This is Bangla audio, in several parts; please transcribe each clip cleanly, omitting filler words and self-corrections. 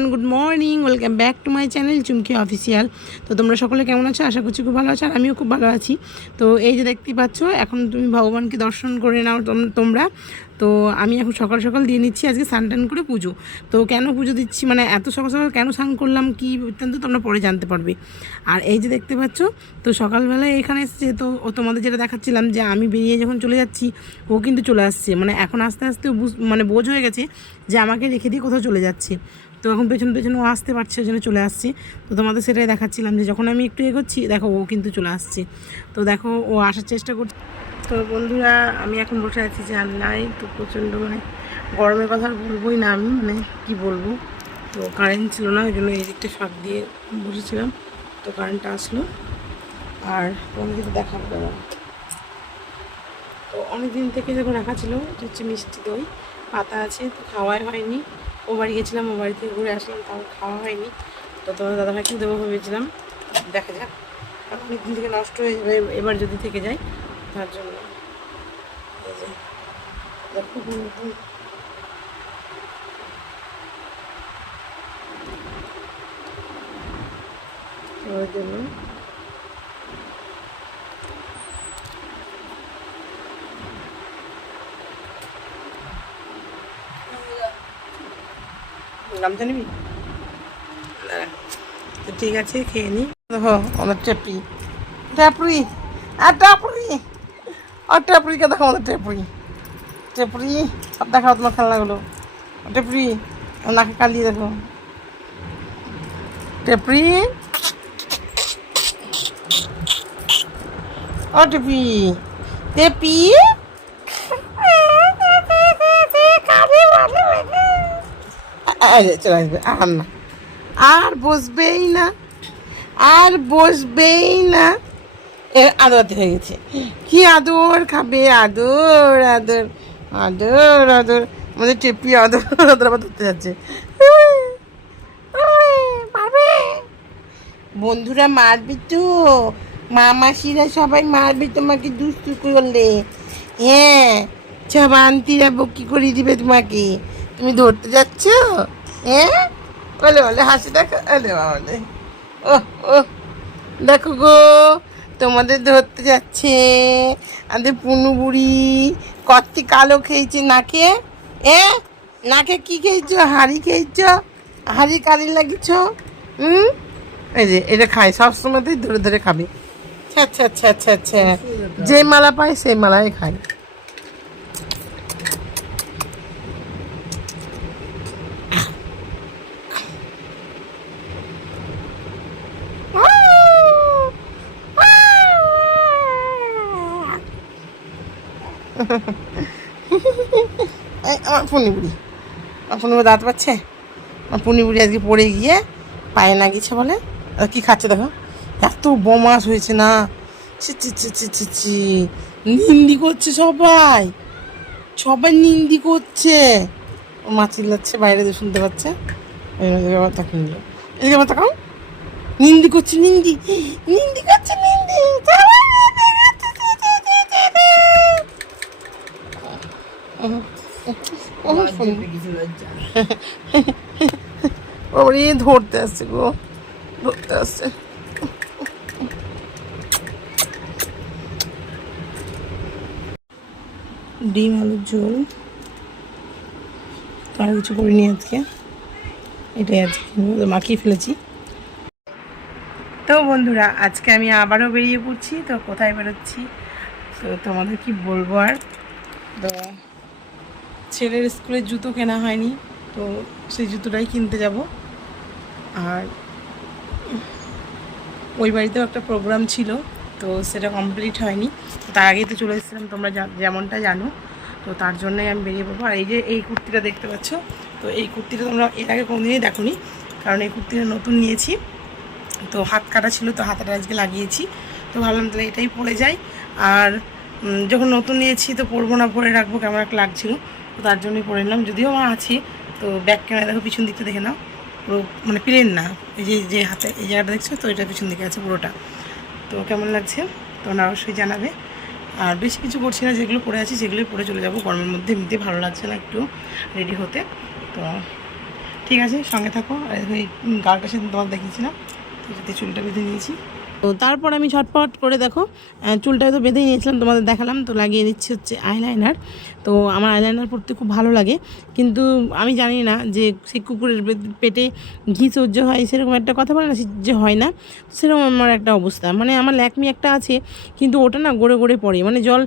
Everyone, good morning, welcome back to my channel Chumki official. তো তোমরা সকলে কেমন আছো? আশা করছি খুব ভালো আছো, আর আমিও খুব ভালো আছি। তো এই যে দেখতেই পাচ্ছ, এখন তুমি ভগবানকে দর্শন করে নাও তোমরা। তো আমি এখন সকাল সকাল দিয়ে নিচ্ছি আজকে স্নান করে পুজো। তো কেন পুজো দিচ্ছি, মানে এত সকাল সকাল কেন স্নান করলাম, কী বৃত্তান্ত তোমরা পরে জানতে পারবে। আর এই যে দেখতে পাচ্ছ, তো সকালবেলায় এখানে এসছে, তো তোমাদের যেটা দেখাচ্ছিলাম যে আমি বেরিয়ে যখন চলে যাচ্ছি, ও কিন্তু চলে আসছে। মানে এখন আস্তে আস্তে মানে বোঝ হয়ে গেছে যে আমাকে রেখে দিয়ে কোথাও চলে যাচ্ছে। তো এখন পেছন পেছন ও আসতে পারছে, ওই জন্য চলে আসছে। তো তোমাদের সেটাই দেখাচ্ছিলাম যে যখন আমি একটু এগোচ্ছি, দেখো ও কিন্তু চলে আসছে। তো দেখো ও আসার চেষ্টা করছে। তো বন্ধুরা, আমি এখন বসে আছি জানলায়। তো প্রচণ্ড মানে গরমের কথা আর বলবোই না, আমি মানে কি বলবো। তো কারেন্ট ছিল না, ওই জন্য এই দিকটা ফাঁক দিয়ে বসেছিলাম। তো কারেন্টটা আসলো, আর তোমাকে কিন্তু দেখাবো কেমন। তো অনেক দিন থেকে যখন রাখা ছিল, এটা হচ্ছে মিষ্টি দই পাতা আছে, তো খাওয়াই হয়নি। ও বাড়ি গেছিলাম, ও বাড়ি থেকে ঘুরে আসলাম, তাও খাওয়া হয়নি। তো তোমার দাদাভাইকে দেবো ভেবেছিলাম, দেখা যাক। কারণ অনেক দিন থেকে নষ্ট হয়ে যাবে এবার যদি থেকে যায়, তার জন্য। এই যে দেখো ওর জন্য গামছা নিবি? তো ঠিক আছে, খেয়ে নি। দেখো আমাদের টেপরি টেপরি আর টেপরি আর টেপরিকে দেখো, আমাদের টেপরি টেপরি সব দেখাও তোমার খেলনাগুলো। টেপরি নাকে কালিয়ে দেখো, টেপরি ও টেপি টেপি চলে আসবে। আর না, আর বসবেই না, আর বসবেই না। আদরাতি হয়ে গেছে। কি আদর খাবে, আদর আদর আদর আদর। আমাদের টেপি আদর আদর আবার ধরতে যাচ্ছে। বন্ধুরা মারবি তো, মা মাসিরা সবাই মারবে তোমাকে দুষ্টু করলে। হ্যাঁ, সব আন্টিরা বকি করে দিবে তোমাকে। তুমি ধরতে যাচ্ছ? হ্যাঁ, বলে বলে হাসি দেখো, বলে বলে ও ও দেখো গো, তোমাদের ধরতে যাচ্ছে আমাদের পুনু বুড়ি। কত্তি কালো খেয়েছে নাকে। নাকে কি খেয়েছ? হাড়ি খেয়েছ? হাড়ি কালি লাগিয়েছ? এই যে এটা খায়, সবসময়তেই ধরে ধরে খাবে। আচ্ছা আচ্ছা আচ্ছা আচ্ছা, যে মালা পায় সেই মালাই খায়। আমার পুনি বুড়ি, আমার পুনি দাঁত পাচ্ছে। আমার পুনি বুড়ি আজকে পড়ে গিয়ে পায়ে না গেছে বলে। কি খাচ্ছে দেখো, এত বমাস হয়েছে না। ছি ছি ছি ছি ছি ছি, নিন্দি করছে সবাই, সবাই নিন্দি করছে। মা চিল্লাচ্ছে, বাইরে দিয়ে শুনতে পাচ্ছে। ব্যাপার তাকে নিল, এদিকে ব্যাপার তাকাও। নিন্দি করছে, নিন্দি নিন্দি করছে, নিন্দি। ওরে ধরতে আসছে গো, ধরতে আসছে। ডিম আলুর ঝোল, আর কিছু করিনি আজকে, এটাই আজকে মাখিয়ে ফেলেছি। তো বন্ধুরা, আজকে আমি আবারও বেরিয়ে পড়ছি। তো কোথায় বেরোচ্ছি তো তোমাদের কি বলবো আর। তো ছেলের স্কুলের জুতো কেনা হয়নি, তো সেই জুতোটাই কিনতে যাব। আর ওই বাড়িতেও একটা প্রোগ্রাম ছিল, তো সেটা কমপ্লিট হয়নি। তার আগেই তো চলে এসেছিলাম, তোমরা যেমনটা জানো। তো তার জন্যই আমি বেরিয়ে পড়বো। আর এই যে এই কুর্তিটা দেখতে পাচ্ছ, তো এই কুর্তিটা তোমরা এর আগে কোনোদিনই দেখোনি, কারণ এই কুর্তিটা নতুন নিয়েছি। তো হাত কাটা ছিল, তো হাতাটা আজকে লাগিয়েছি। তো ভাবলাম তাহলে এটাই পরে যাই। আর যখন নতুন নিয়েছি তো পরবো না, পরে রাখবো, কেমন একটা লাগছিলো, তো তার জন্যই পরে নিলাম। যদিও আমার আছে। তো ব্যাক ক্যামেরা দেখো, পিছন দিকটা দেখে নাও, পুরো মানে প্লেন না। এই যে হাতে এই জায়গাটা দেখছো, তো এটা পিছন দিকে আছে পুরোটা। তো কেমন লাগছে তোমরা অবশ্যই জানাবে। আর বেশি কিছু করছি না, যেগুলো পরে আছি সেগুলোই পরে চলে যাবো। গরমের মধ্যে এমনিতে ভালো লাগছে না একটু রেডি হতে। তো ঠিক আছে, সঙ্গে থাকো। আর এই গালটা সাথে তোমার দেখিয়েছিলাম, তো চুলটা বেঁধে নিয়েছি। তো তারপর আমি ঝটপট করে দেখো চুলটা তো বেঁধেই নিয়েছিলাম, তোমাদের দেখালাম। তো লাগিয়ে নিচ্ছি হচ্ছে আইলাইনার। তো আমার আইলাইনার পরতে খুব ভালো লাগে, কিন্তু আমি জানি না যে সেই কুকুরের পেটে ঘি সহ্য হয় সেরকম একটা কথা বলে না, যে হয় না, সেরকম আমার একটা অবস্থা। মানে আমার ল্যাকমি একটা আছে, কিন্তু ওটা না গড়ে গড়ে পড়ে, মানে জল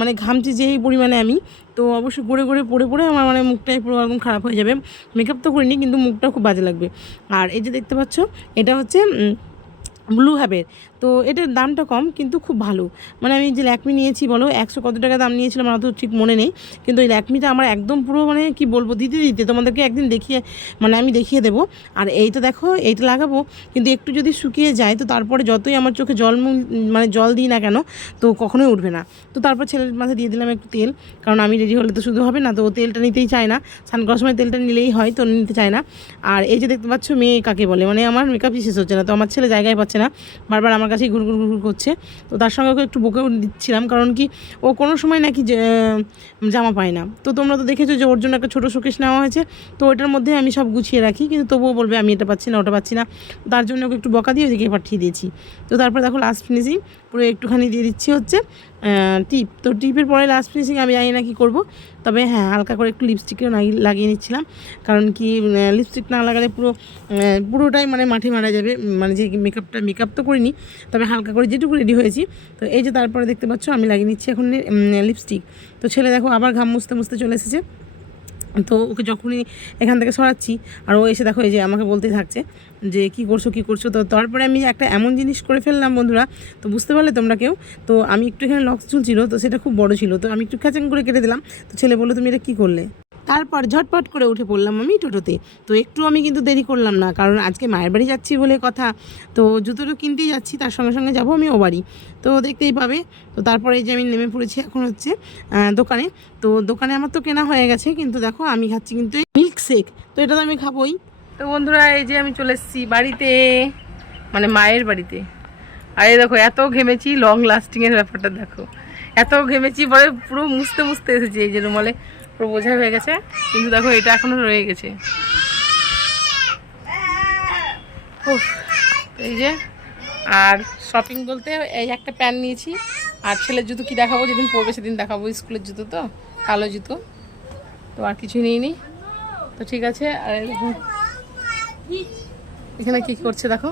মানে ঘামছি যেই পরিমাণে আমি, তো অবশ্যই গড়ে গড়ে পড়ে পড়ে আমার মানে মুখটাই পুরো একদম খারাপ হয়ে যাবে। মেকআপ তো করিনি, কিন্তু মুখটা খুব বাজে লাগবে। আর এই যে দেখতে পাচ্ছ, এটা হচ্ছে ব্লু হ্যাবের। তো এটার দামটা কম, কিন্তু খুব ভালো। মানে আমি যে ল্যাকমি নিয়েছি বলো, 100 কত টাকা দাম নিয়েছিলাম আমার তো ঠিক মনে নেই, কিন্তু ওই ল্যাকমিটা আমার একদম পুরো মানে কি বলবো, দিতে দিতে তোমাদেরকে একদিন দেখিয়ে, মানে আমি দেখিয়ে দেবো। আর এইটা দেখো, এইটা লাগাবো, কিন্তু একটু যদি শুকিয়ে যায় তো তারপরে যতই আমার চোখে মানে জল দিই না কেন, তো কখনোই উঠবে না। তো তারপর ছেলের মাথায় দিয়ে দিলাম একটু তেল, কারণ আমি রেডি হলে তো শুধু হবে না, তো তেলটা নিতেই চায় না, স্নান করার সময় তেলটা নিলেই হয়, তো নিতে চায় না। আর এই যে দেখতে পাচ্ছ, মেয়ে কাকে বলে, মানে আমার মেকআপই শেষ হচ্ছে না, তো আমার ছেলে জায়গায় পাচ্ছে না, বারবার আমার কাছেই ঘুর ঘুর ঘুর করছে। তো তার সঙ্গে ওকে একটু বকেও দিচ্ছিলাম, কারণ কি ও কোনো সময় নাকি জামা পায় না। তো তোমরা তো দেখেছো যে ওর জন্য একটা ছোটো শোকেস নেওয়া হয়েছে, তো ওটার মধ্যে আমি সব গুছিয়ে রাখি, কিন্তু তবুও বলবে আমি এটা পাচ্ছি না, ওটা পাচ্ছি না। তার জন্য ওকে একটু বকা দিয়ে ওদিকে পাঠিয়ে দিয়েছি। তো তারপরে দেখো লাস্ট ফিনিশিং পুরো একটুখানি দিয়ে দিচ্ছি হচ্ছে টিপ। তো টিপের পরে লাস্ট ফিনিশিং আমি জানি না কী করবো, তবে হ্যাঁ হালকা করে একটু লিপস্টিকও লাগিয়ে নিচ্ছিলাম, কারণ কি লিপস্টিক না লাগালে পুরোটাই মানে মাঠে মারা যাবে। মানে যে মেকআপ তো করিনি, তবে হালকা করে যেটুকু রেডি হয়েছি। তো এই যে তারপরে দেখতে পাচ্ছ আমি লাগিয়ে নিচ্ছি এখন লিপস্টিক। তো ছেলে দেখো আবার ঘাম মুছতে মুছতে চলে এসেছে। তো ওকে যখনই এখান থেকে সরাচ্ছি, আর ও এসে দেখো এই যে আমাকে বলতেই থাকছে যে কী করছো কী করছো। তো তারপরে আমি একটা এমন জিনিস করে ফেললাম বন্ধুরা, তো বুঝতে পারলে তোমরা কেউ। তো আমি একটু এখানে লক্স ঝুলছিল, তো সেটা খুব বড় ছিল, তো আমি একটু খ্যাচাং করে কেটে দিলাম। তো ছেলে বললো তুমি এটা কী করলে। তারপর ঝটপট করে উঠে পড়লাম আমি টোটোতে। তো একটু আমি কিন্তু দেরি করলাম না, কারণ আজকে মায়ের বাড়ি যাচ্ছি বলে কথা। তো জুতোটা কিনতেই যাচ্ছি, তার সঙ্গে সঙ্গে যাবো আমি ও বাড়ি, তো দেখতেই পাবে। তো তারপরে এই যে আমি নেমে পড়েছি এখন হচ্ছে দোকানে। তো দোকানে আমার তো কেনা হয়ে গেছে, কিন্তু দেখো আমি খাচ্ছি কিন্তু মিল্ক শেক, তো এটা তো আমি খাবোই। তো বন্ধুরা এই যে আমি চলে এসেছি বাড়িতে, মানে মায়ের বাড়িতে। আর এই দেখো এত ঘেমেছি, লং লাস্টিংয়ের ব্যাপারটা দেখো, এত ঘেমেছি পরে পুরো মুছতে মুছতে এসেছি, এই যে রুমালে পুরো বোঝা হয়ে গেছে, কিন্তু দেখো এটা এখনও রয়ে গেছে। এই যে আর শপিং বলতে এই একটা প্যান্ট নিয়েছি, আর ছেলের জুতো কি দেখাবো, যেদিন পরবে সেদিন দেখাবো, স্কুলের জুতো তো কালো জুতো, তো আর কিছুই নিইনি। তো ঠিক আছে। আর দেখো এখানে কি করছে দেখো,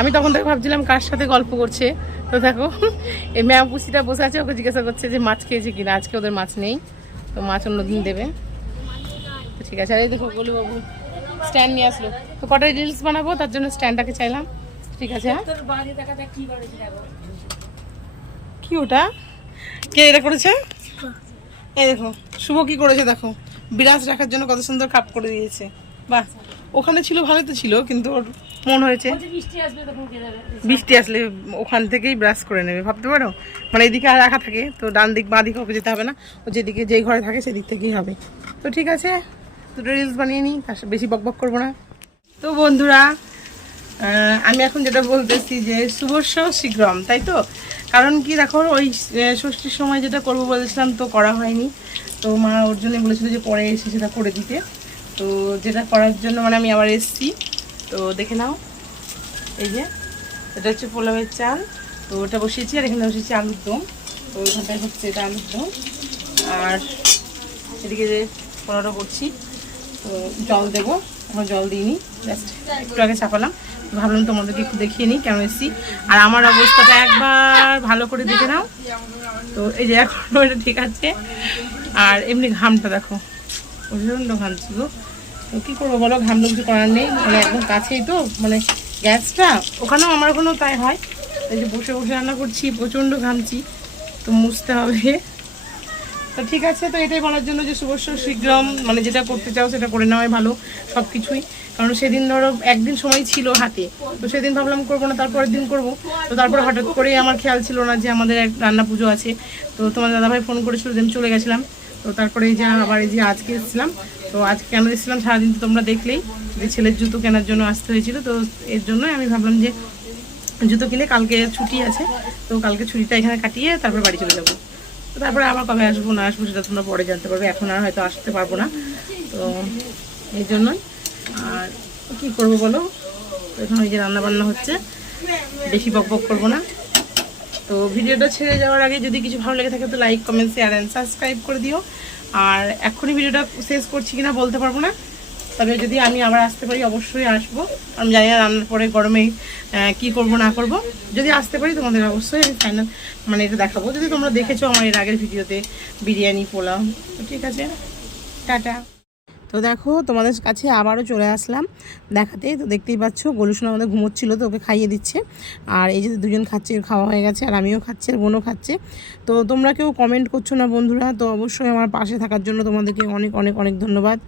আমি তখন থেকে ভাবছিলাম কার সাথে গল্প করছে। তো দেখো এই ম্যাম পুষিটা বসে আছে, ওকে জিজ্ঞাসা করছে যে মাছ খেয়েছে কিনা। আজকে ওদের মাছ নেই, তো মাছ অন্যদিন দেবে। তো ঠিক আছে। আর এই দেখো গোলুবাবু স্ট্যান্ড নিয়ে আসলো, তো কটা রিলস বানাবো, তার জন্য স্ট্যান্ডটাকে চাইলাম। ঠিক আছে। হ্যাঁ কি ওটা, কে এটা করেছে? এই দেখো শুভ কি করেছে দেখো, বিরাজ রাখার জন্য কত সুন্দর কাপ করে দিয়েছে। বাহ, ওখানে ছিল ভালোই তো ছিল, কিন্তু ওর মন হয়েছে বৃষ্টি আসলে ওখান থেকেই ব্রাশ করে নেবে, ভাবতে পারো। মানে এইদিকে আর রাখা থাকে, তো ডান দিক বাঁ দিকে ওকে যেতে হবে না, ও যেদিকে যেই ঘরে থাকে সেদিক থেকেই হবে। তো ঠিক আছে, দুটো রিলস বানিয়ে নিই, তার বেশি বকবক করবো না। তো বন্ধুরা আমি এখন যেটা বলতেছি যে শুভস্য শীঘ্রম, তাই তো। কারণ কি দেখো ওই ষষ্ঠীর সময় যেটা করবো বলেছিলাম, তো করা হয়নি। তো মা ওর জন্য বলেছিল যে পরে এসে সেটা করে দিতে, তো যেটা করার জন্য মানে আমি আবার এসছি। তো দেখে নাও, এই যে এটা হচ্ছে পোলাওয়ের চাল, তো ওটা বসিয়েছি, আর এখানে বসিয়েছি আলুর দম। তো ওইখানটায় হচ্ছে এটা আলুর দম, আর এদিকে যে পোলাওটা করছি, তো জল দেবো, এখন জল দিইনি, জাস্ট একটু আগে চাপালাম। ভাবলাম তোমাদেরকে একটু দেখিয়ে নিই কেমন এসেছি। আর আমার অবস্থাটা একবার ভালো করে দেখে নাও। তো এই যে এখনও এটা ঠিক আছে, আর এমনি ঘামটা দেখো প্রচণ্ড ঘামছি গো। তো কী করবো বলো, ঘামলে কিছু করার নেই, মানে একদম কাছেই তো মানে গ্যাসটা, ওখানেও আমার ওখানেও তাই হয়। এই যে বসে বসে রান্না করছি, প্রচণ্ড ঘামছি, তো মুছতে হবে। তো ঠিক আছে, তো এটাই বলার জন্য যে শুভস্য শীঘ্রম, মানে যেটা করতে চাও সেটা করে নেওয়াই ভালো সব কিছুই। কারণ সেদিন ধরো একদিন সময় ছিল হাতে, তো সেদিন ভাবলাম করবো না, তারপরের দিন করবো। তো তারপরে হঠাৎ করেই আমার খেয়াল ছিল না যে আমাদের এক রান্না পুজো আছে। তো তোমার দাদাভাই ফোন করেছিল, আমি চলে গেছিলাম। তো তারপরে এই যে আবার এই যে আজকে এসেছিলাম। তো আজকে কেন এসেছিলাম সারাদিন তো তোমরা দেখলেই, যে ছেলের জুতো কেনার জন্য আসতে হয়েছিল। তো এর জন্য আমি ভাবলাম যে জুতো কিনে কালকে ছুটি আছে, তো কালকে ছুটিটা এখানে কাটিয়ে তারপর বাড়ি চলে যাবো। তো তারপরে আবার কবে আসবো না আসবো সেটা তোমরা পরে জানতে পারবে, এখন আর হয়তো আসতে পারবো না। তো এই জন্যই আর কী করবো বলো। তো এখন ওই যে রান্নাবান্না হচ্ছে, বেশি বক বক করবো না। তো ভিডিওটা ছেড়ে যাওয়ার আগে যদি কিছু ভালো লেগে থাকে তো like comment share and subscribe করে দিও। আর এখনই ভিডিওটা শেষ করছি কিনা বলতে পারবো না, তবে যদি আমি আবার আসতে পারি অবশ্যই আসবো। আমি জানি না রান্নার পরে গরমে কি করব না করব, যদি আসতে পারি তোমাদের অবশ্যই আমি ফাইনাল মানে এটা দেখাবো। যদি তোমরা দেখেছো আমার এর আগের ভিডিওতে বিরিয়ানি পোলাও, তো ঠিক আছে, টাটা। তো দেখো তোমাদের কাছে আবারও চলে আসলাম দেখাতে। তো দেখতেই পাচ্ছ গোলুসোনা আমাদের ঘুমোচ্ছিলো, তো ওকে খাইয়ে দিচ্ছে। আর এই যে দুজন খাচ্ছে, খাওয়া হয়ে গেছে, আর আমিও খাচ্ছি আর বোনও খাচ্ছে। তো তোমরা কেউ কমেন্ট করছো না বন্ধুরা, তো অবশ্যই আমার পাশে থাকার জন্য তোমাদেরকে অনেক অনেক অনেক ধন্যবাদ।